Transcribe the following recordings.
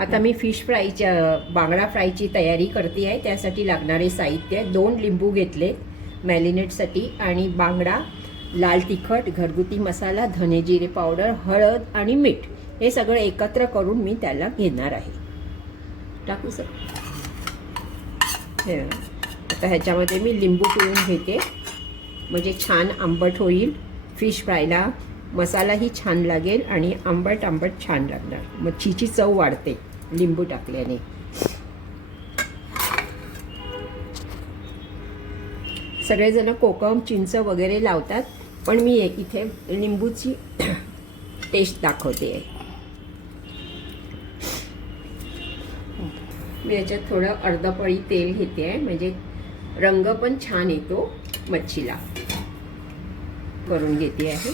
आता मी फिश फ्रायच्या बांगडा फ्रायची तयारी करते आहे. त्यासाठी लागणारे साहित्य 2 लिंबू घेतले मॅरिनेटसाठी आणि बांगडा, लाल तिखट, घरगुती मसाला, धने जिरे पावडर, हळद आणि मीठ हे सगळं एकत्र करून मी त्याला घेणार आहे. टाकू सर. हे आता ह्याच्यामध्ये मी लिंबू पिळून घेते म्हणजे छान आंबट होईल. फिश फ्रायला मसालाही छान लागेल आणि आंबट आंबट छान लागणार. मच्छीची चव वाढते लिंबू टाकल्याने. सगळेजण कोकम, चिंच वगैरे लावतात, पण मी इथे लिंबूची टेस्ट दाखवते आहे. मी याच्यात थोडं अर्धपळी तेल घेते आहे म्हणजे रंग पण छान येतो मच्छीला. करून घेते आहे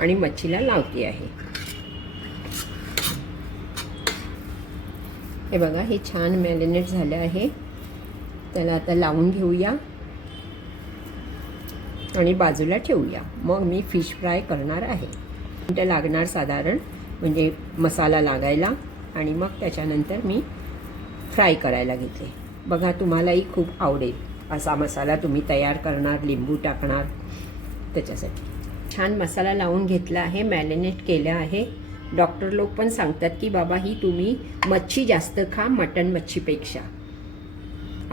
आणि मच्छीला लावते आहे. हे बघा, हे छान मॅरिनेट झालं आहे. त्याला आता लावून घेऊया आणि बाजूला ठेवूया. मग मी फिश फ्राय करणार आहे. मिनिटं लागणार साधारण म्हणजे मसाला लागायला आणि मग त्याच्यानंतर मी फ्राय करायला घेते. बघा, तुम्हालाही खूप आवडेल असा मसाला तुम्ही तयार करणार, लिंबू टाकणार त्याच्यासाठी. छान मसाला लावून घेतला आहे, मॅरिनेट केलं आहे. डॉक्टर लोक पण सांगतात की बाबा ही तुम्ही मच्छी जास्त खा मटण मच्छीपेक्षा.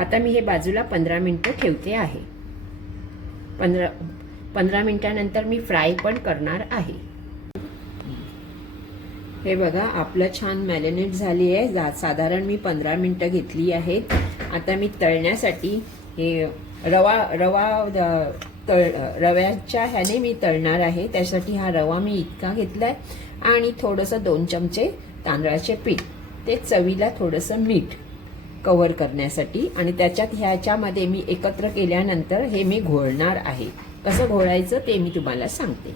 आता मी हे बाजूला 15 मिनटं ठेवते आहे. 15 मिनटानंतर मी फ्राय पण करणार आहे. हे बघा, आपलं छान मॅरिनेट झाली आहे. साधारण मी 15 मिनटं घेतली आहेत. आता मी तळण्यासाठी हे रव्याच्या ह्याने मी तळणार आहे. त्यासाठी हा रवा मी इतका घेतला आहे आणि थोडंसं 2 चमचे तांदळाचे पीठ, ते चवीला थोडंसं मीठ कव्हर करण्यासाठी. आणि त्याच्यात ह्याच्यामध्ये मी एकत्र केल्यानंतर हे मी घोळणार आहे. कसं घोळायचं ते मी तुम्हाला सांगते.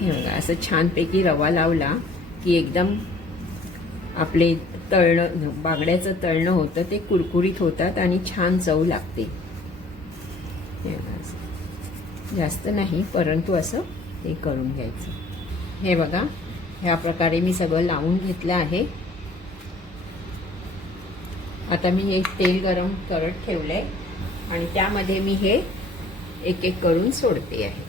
हे बघा, असं छानपैकी रवा लावला की एकदम आपले तळणं, बांगड्याचं तळणं होतं ते कुरकुरीत होतात आणि छान चव लागते. जास्त नाही परंतु असं ते करून घ्यायचं. हे बघा, ह्या प्रकारे मी सगळं लावून घेतलं आहे. आता मी हे तेल गरम करत ठेवलंय आणि त्यामध्ये मी हे एक एक करून सोडते आहे.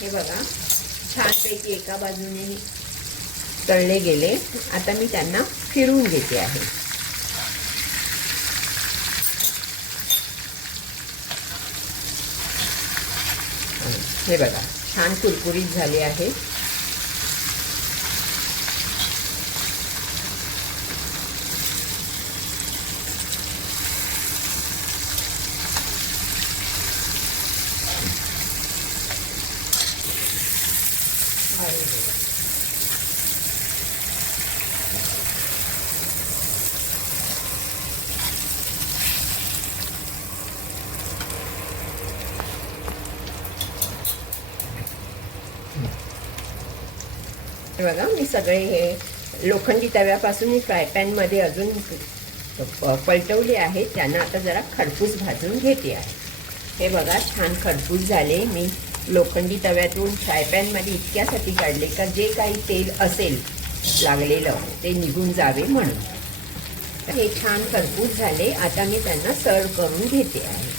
हे बघा, छानपैकी एका बाजूने तळले गेले. आता मी त्यांना फिरवून घेते आहे. हे बघा, छान कुरकुरीत झाले आहे. हे बघा, मी सगळे हे लोखंडी तव्यापासून मी फ्राय पॅनमध्ये अजून पलटवले आहे. त्यांना आता जरा खरपूस भाजून घेते आहे. हे बघा, छान खरपूस झाले. मी लोखंडी तव्यातून फ्राय पॅनमध्ये इतक्यासाठी काढले का जे काही तेल असेल लागलेलं ते निघून जावे म्हणून. हे छान खरपूस झाले. आता मी त्यांना सर्व करून घेते आहे.